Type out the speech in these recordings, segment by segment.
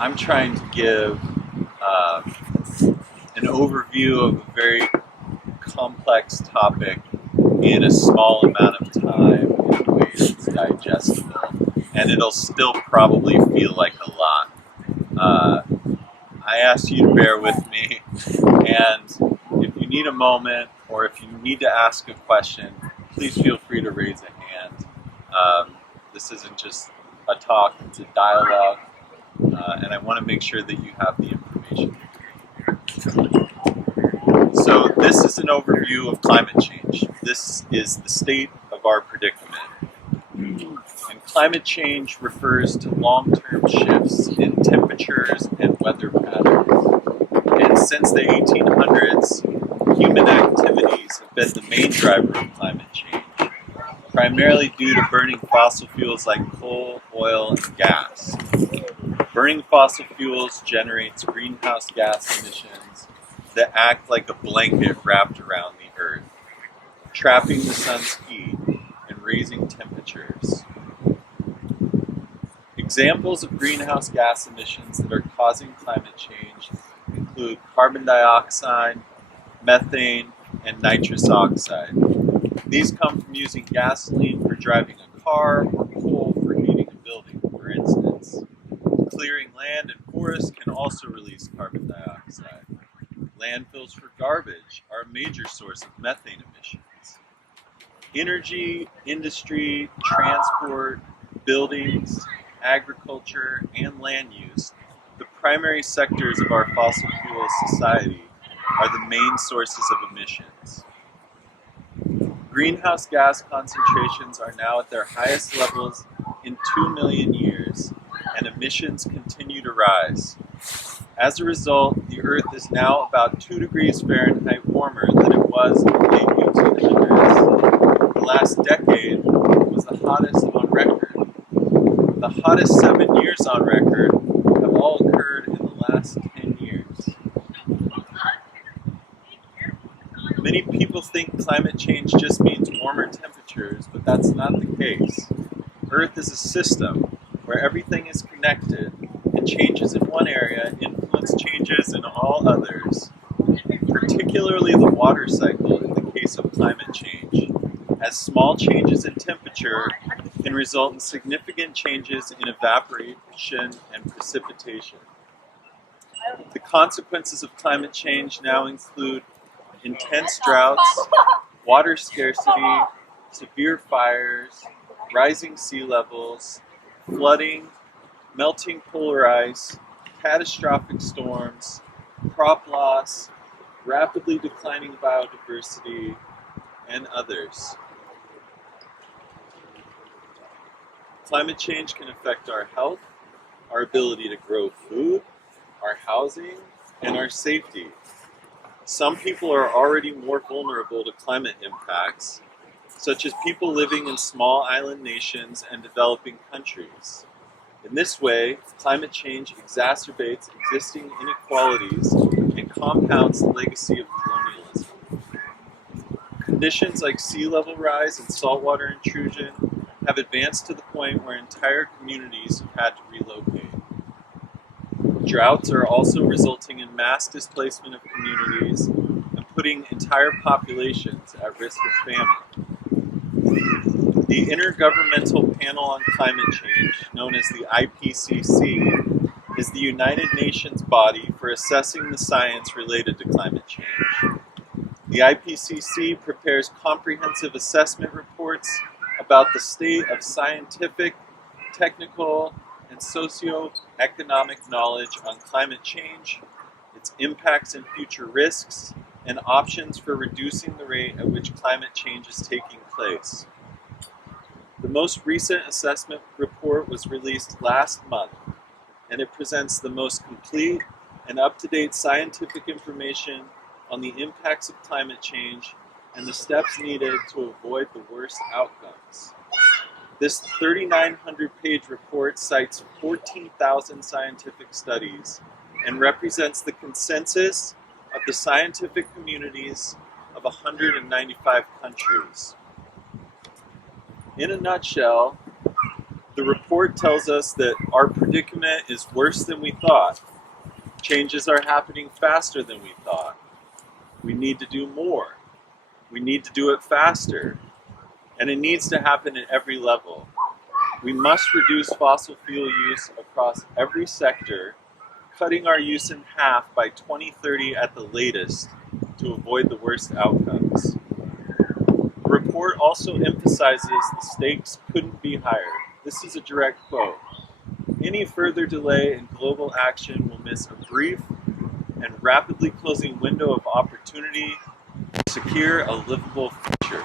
I'm trying to give uh, an overview of a very complex topic in a small amount of time in a way that's digestible, and it'll still probably feel like a lot. Uh, I ask you to bear with me, and if you need a moment or if you need to ask a question, please feel free to raise a hand. This isn't just a talk, it's a dialogue, and I want to make sure that you have the information. So this is an overview of climate change. This is the state of our predicament. And climate change refers to long-term shifts in temperatures and weather patterns. And since the 1800s, human activities have been the main driver of climate change, primarily due to burning fossil fuels like coal, oil, and gas. Burning fossil fuels generates greenhouse gas emissions that act like a blanket wrapped around the Earth, trapping the sun's heat and raising temperatures. Examples of greenhouse gas emissions that are causing climate change include carbon dioxide, methane, and nitrous oxide. These come from using gasoline for driving a car or coal for heating a building, for instance. Clearing land and forests can also release carbon dioxide. Landfills for garbage are a major source of methane emissions. Energy, industry, transport, buildings, agriculture, and land use, the primary sectors of our fossil fuel society, are the main sources of emissions. Greenhouse gas concentrations are now at their highest levels in 2 million years, and emissions continue to rise. As a result, the Earth is now about 2 degrees Fahrenheit warmer than it was in the late 1800s. The last decade was the hottest on record. The hottest 7 years on record have all occurred in the last 10 years. Many people think climate change just means warmer temperatures, but that's not the case. Earth is a system where everything is connected, and changes in one area influence changes in all others, particularly the water cycle in the case of climate change, as small changes in temperature can result in significant changes in evaporation and precipitation. The consequences of climate change now include intense droughts, water scarcity, severe fires, rising sea levels, flooding, melting polar ice, catastrophic storms, crop loss, rapidly declining biodiversity, and others. Climate change can affect our health, our ability to grow food, our housing, and our safety. Some people are already more vulnerable to climate impacts, such as people living in small island nations and developing countries. In this way, climate change exacerbates existing inequalities and compounds the legacy of colonialism. Conditions like sea level rise and saltwater intrusion have advanced to the point where entire communities have had to relocate. Droughts are also resulting in mass displacement of communities and putting entire populations at risk of famine. The Intergovernmental Panel on Climate Change, known as the IPCC, is the United Nations body for assessing the science related to climate change. The IPCC prepares comprehensive assessment reports about the state of scientific, technical, and socioeconomic knowledge on climate change, its impacts and future risks, and options for reducing the rate at which climate change is taking place. The most recent assessment report was released last month, and it presents the most complete and up-to-date scientific information on the impacts of climate change and the steps needed to avoid the worst outcomes. This 3,900-page report cites 14,000 scientific studies and represents the consensus of the scientific communities of 195 countries. In a nutshell, The report tells us that our predicament is worse than we thought. Changes are happening faster than we thought. We need to do more. We need to do it faster. And it needs to happen at every level. We must reduce fossil fuel use across every sector, cutting our use in half by 2030 at the latest to avoid the worst outcomes. The report also emphasizes the stakes couldn't be higher. This is a direct quote. Any further delay in global action will miss a brief and rapidly closing window of opportunity to secure a livable future.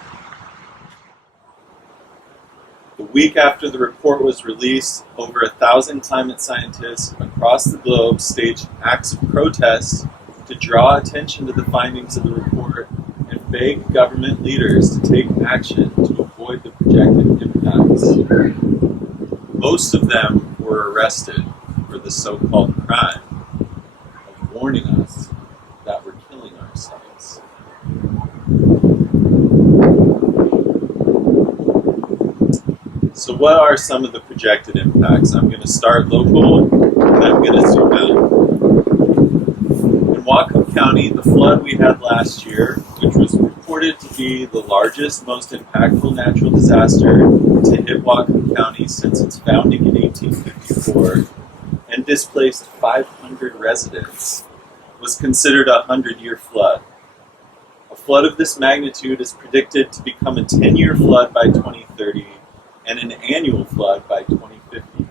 The week after the report was released, over 1,000 climate scientists across the globe staged acts of protest to draw attention to the findings of the report and beg government leaders to take action to avoid the projected impacts. Most of them were arrested for the so-called crime of warning us that we're killing ourselves. So what are some of the projected impacts? I'm going to start local, and I'm going to zoom out. In Whatcom County, the flood we had last year, which was reported to be the largest, most impactful natural disaster to hit Whatcom County since its founding in 1854, and displaced 500 residents, was considered a 100-year flood. A flood of this magnitude is predicted to become a 10-year flood by 2030, and an annual flood by 2050.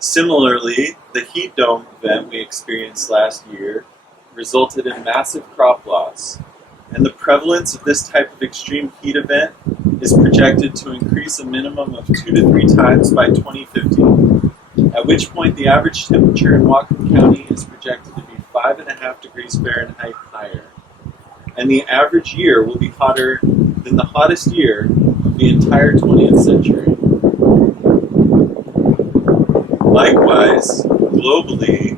Similarly, the heat dome event we experienced last year resulted in massive crop loss, and the prevalence of this type of extreme heat event is projected to increase a minimum of 2 to 3 times by 2050, at which point the average temperature in Whatcom County is projected to be 5.5 degrees Fahrenheit higher, and the average year will be hotter than the hottest year of the entire 20th century. Likewise, globally,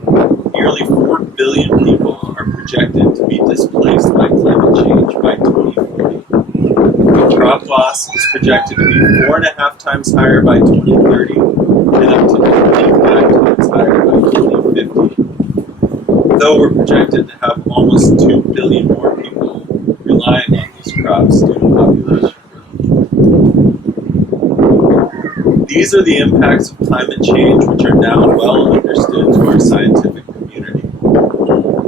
nearly 4 billion people are projected to be displaced by climate change by 2040. The crop loss is projected to be 4.5 times higher by 2030 and up to 25 times higher by 2050. Though we're projected to have almost 2 billion more people relying on these crops due to population growth. These are the impacts of climate change, which are now well understood to our scientific community.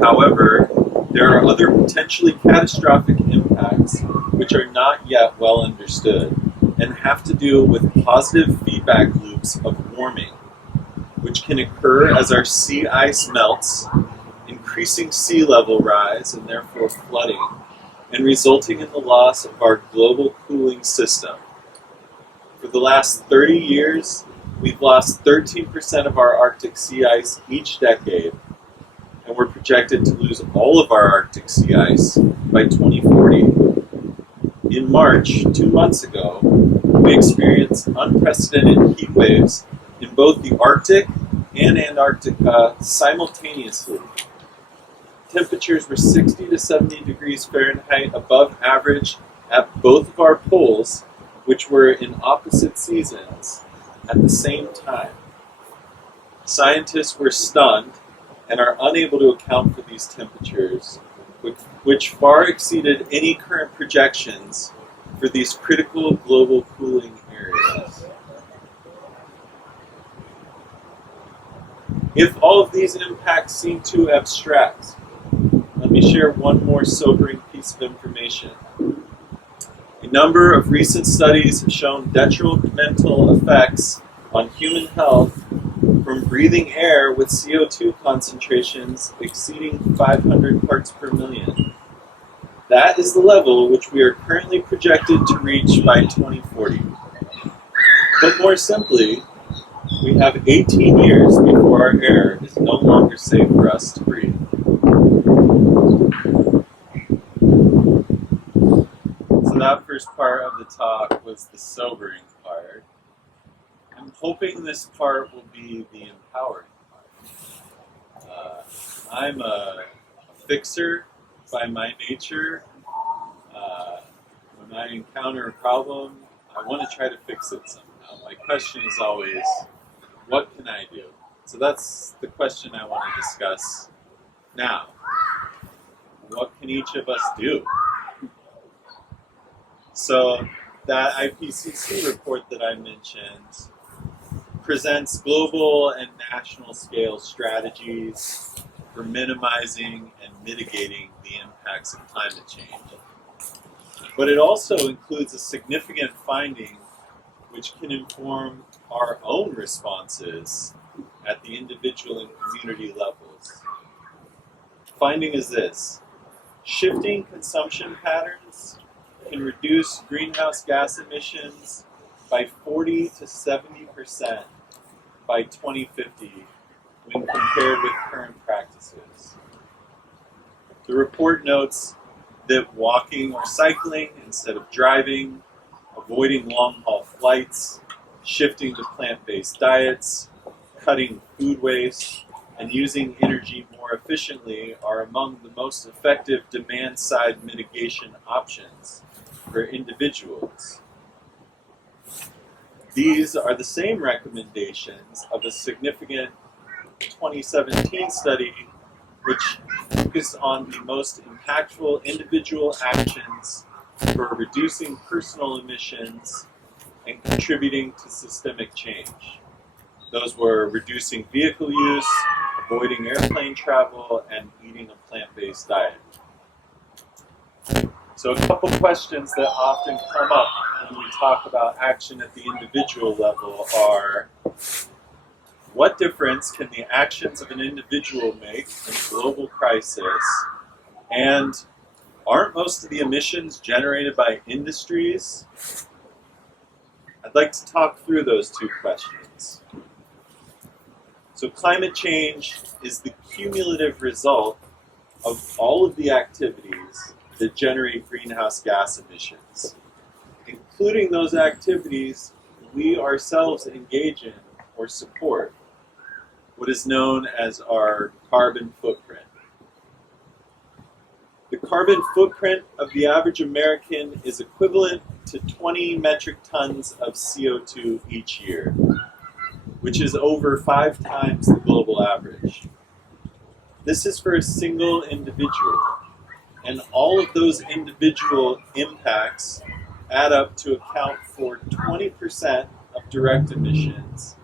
However, there are other potentially catastrophic impacts which are not yet well understood and have to do with positive feedback loops of warming, which can occur as our sea ice melts, increasing sea level rise and therefore flooding, and resulting in the loss of our global cooling system. For the last 30 years, we've lost 13% of our Arctic sea ice each decade, and we're projected to lose all of our Arctic sea ice by 2040. In March, 2 months ago, we experienced unprecedented heat waves in both the Arctic and Antarctica simultaneously. Temperatures were 60 to 70 degrees Fahrenheit above average at both of our poles, which were in opposite seasons at the same time. Scientists were stunned and are unable to account for these temperatures, which far exceeded any current projections for these critical global cooling areas. If all of these impacts seem too abstract, let me share one more sobering piece of information. A number of recent studies have shown detrimental effects on human health from breathing air with CO2 concentrations exceeding 500 parts per million. That is the level which we are currently projected to reach by 2040. Put more simply, we have 18 years before our air is no longer safe for us to breathe. So that first part of the talk was the sobering part. I'm hoping this part will be the empowering part. I'm a fixer by my nature. When I encounter a problem, I want to try to fix it somehow. my question is always, what can I do? So that's the question I want to discuss now. What can each of us do? So that IPCC report that I mentioned presents global and national scale strategies for minimizing and mitigating the impacts of climate change. But it also includes a significant finding which can inform our own responses at the individual and community levels. Finding is this: shifting consumption patterns can reduce greenhouse gas emissions by 40 to 70% by 2050 when compared with current practices. The report notes that walking or cycling instead of driving, avoiding long-haul flights, shifting to plant-based diets, cutting food waste, and using energy more efficiently are among the most effective demand-side mitigation options for individuals. These are the same recommendations of a significant 2017 study which focused on the most impactful individual actions for reducing personal emissions and contributing to systemic change. Those were reducing vehicle use, avoiding airplane travel, and eating a plant-based diet. So a couple questions that often come up when we talk about action at the individual level are: what difference can the actions of an individual make in a global crisis? And aren't most of the emissions generated by industries? I'd like to talk through those two questions. So climate change is the cumulative result of all of the activities that generate greenhouse gas emissions, including those activities we ourselves engage in or support, what is known as our carbon footprint. The carbon footprint of the average American is equivalent to 20 metric tons of CO2 each year, which is over 5 times the global average. This is for a single individual, and all of those individual impacts add up to account for 20% of direct emissions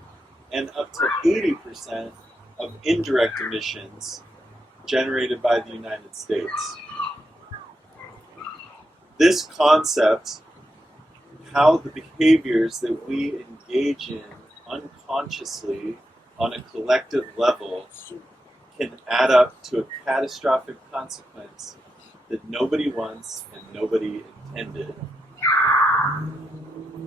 and up to 80% of indirect emissions generated by the United States. This concept, how the behaviors that we engage in unconsciously on a collective level can add up to a catastrophic consequence that nobody wants and nobody intended.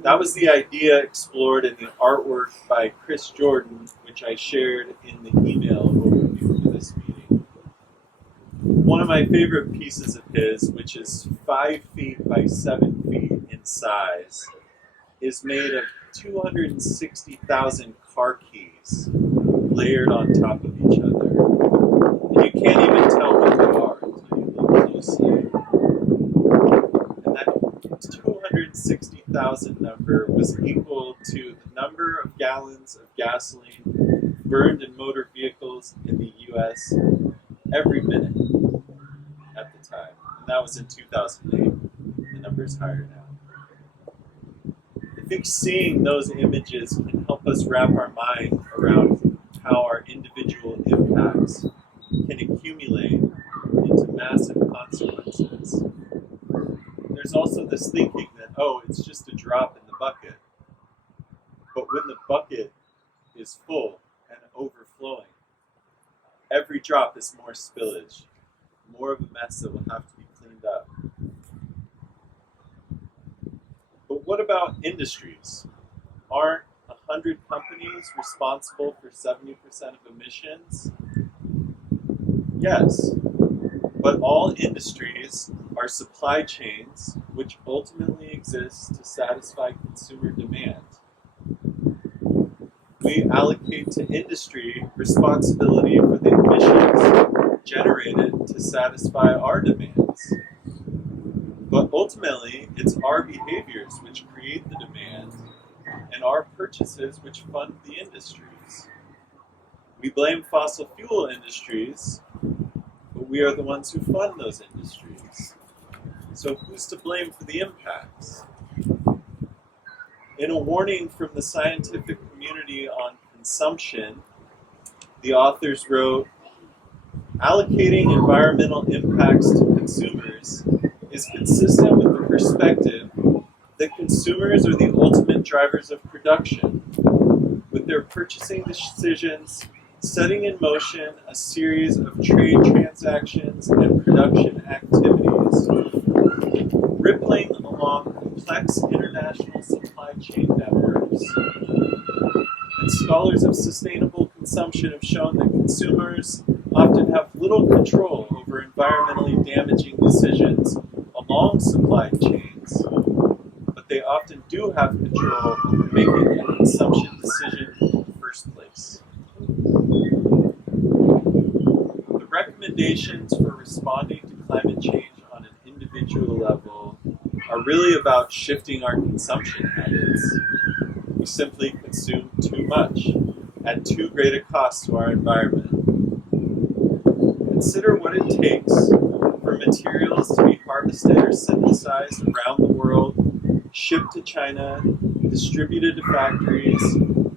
That was the idea explored in the artwork by Chris Jordan, which I shared in the email overview for this meeting. One of my favorite pieces of his, which is 5 feet by 7 feet in size, is made of 260,000 car keys layered on top of each other. And you can't even tell what they are until you look closely. And that 260,000 number was equal to the number of gallons of gasoline burned in motor vehicles in the US every minute at the time. And that was in 2008. The number is higher now. I think seeing those images can help us wrap our mind around how our individual impacts can accumulate into massive consequences. There's also this thinking that, oh, it's just a drop in the bucket. But when the bucket is full and overflowing, every drop is more spillage, more of a mess that will have to be cleaned up. But what about industries? Aren't 100 companies responsible for 70% of emissions? Yes, but all industries are supply chains which ultimately exist to satisfy consumer demand. We allocate to industry responsibility for the emissions generated to satisfy our demands. But ultimately, it's our behaviors which create the demand, and our purchases which fund the industries. We blame fossil fuel industries, but we are the ones who fund those industries. So who's to blame for the impacts? In a warning from the scientific community on consumption, the authors wrote, allocating environmental impacts to consumers is consistent with the perspective that consumers are the ultimate drivers of production, with their purchasing decisions setting in motion a series of trade transactions and production activities, rippling along complex international supply chain networks. And scholars of sustainable consumption have shown that consumers often have little control over environmentally damaging decisions along supply chains, but they often do have control over making a consumption decision in the first place. The recommendations for responding to climate change on an individual level are really about shifting our consumption habits. We simply consume too much at too great a cost to our environment. Consider what it takes for materials to be harvested or synthesized around the world, shipped to China, distributed to factories,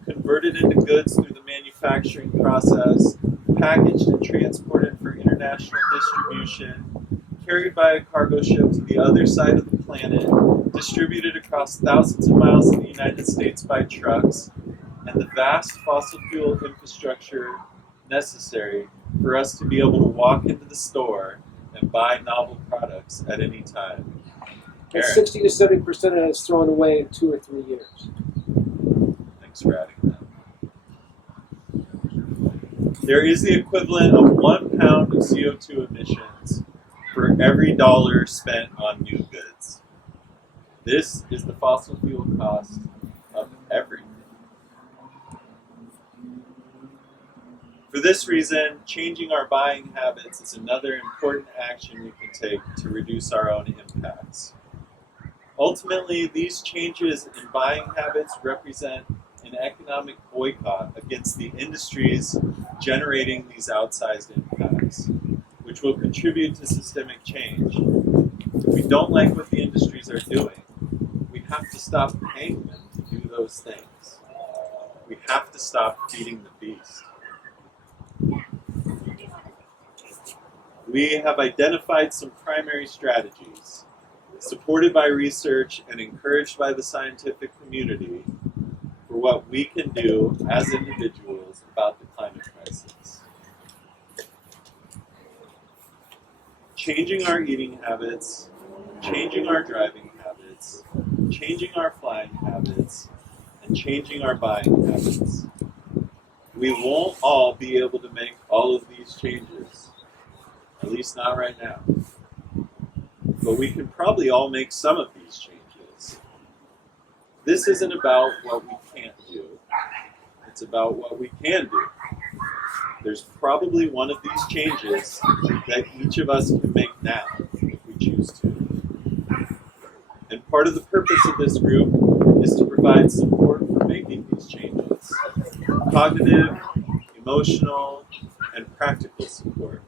converted into goods through the manufacturing process, packaged and transported for international distribution, carried by a cargo ship to the other side of the planet, distributed across thousands of miles in the United States by trucks, and the vast fossil fuel infrastructure necessary for us to be able to walk into the store and buy novel products at any time. And 60 to 70% of that is thrown away in 2 or 3 years. Thanks for adding that. There is the equivalent of 1 pound of CO2 emissions for every dollar spent on new goods. This is the fossil fuel cost of everything. For this reason, changing our buying habits is another important action we can take to reduce our own impacts. Ultimately, these changes in buying habits represent an economic boycott against the industries generating these outsized impacts, which will contribute to systemic change. If we don't like what the industries are doing, we have to stop paying them to do those things. We have to stop feeding the beast. We have identified some primary strategies, supported by research and encouraged by the scientific community, for what we can do as individuals about the climate crisis. Changing our eating habits, changing our driving habits, changing our flying habits, and changing our buying habits. We won't all be able to make all of these changes, at least not right now. But we can probably all make some of these changes. This isn't about what we can't do. It's about what we can do. There's probably one of these changes that each of us can make now, if we choose to. And part of the purpose of this group is to provide support for making these changes. Cognitive, emotional, and practical support.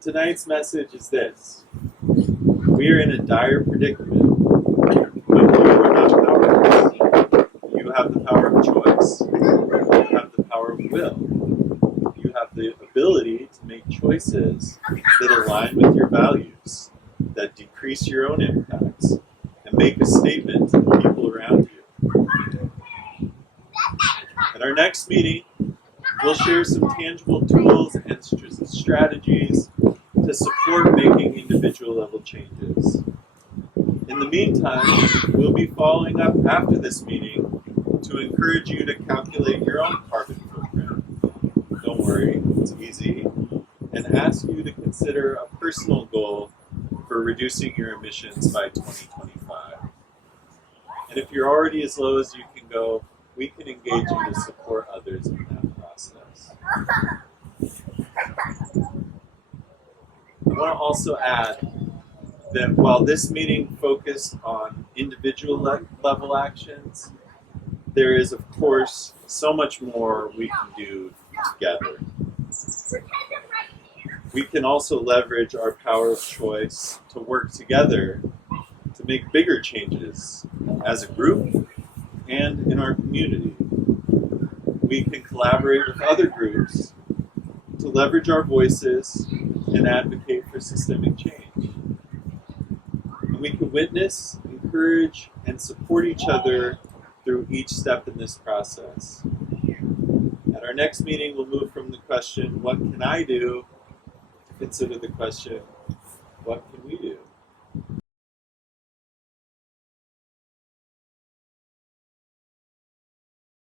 Tonight's message is this: we are in a dire predicament, but you are not powerless. You have the power of choice. You have the power of will. You have the ability to make choices that align with your values, that decrease your own impacts, and make a statement to the people around you. At our next meeting, we'll share some tangible tools and strategies to support making individual level changes. In the meantime, we'll be following up after this meeting to encourage you to calculate your own carbon footprint. Don't worry, it's easy. And ask you to consider a personal goal for reducing your emissions by 2025. And if you're already as low as you can go, we can engage you to support others in that process. I want to also add that while this meeting focused on individual level actions, there is, of course, so much more we can do together. We can also leverage our power of choice to work together to make bigger changes as a group and in our community. We can collaborate with other groups to leverage our voices and advocate for systemic change. And we can witness, encourage, and support each other through each step in this process. At our next meeting, we'll move from the question, what can I do, to consider the question, what can we do?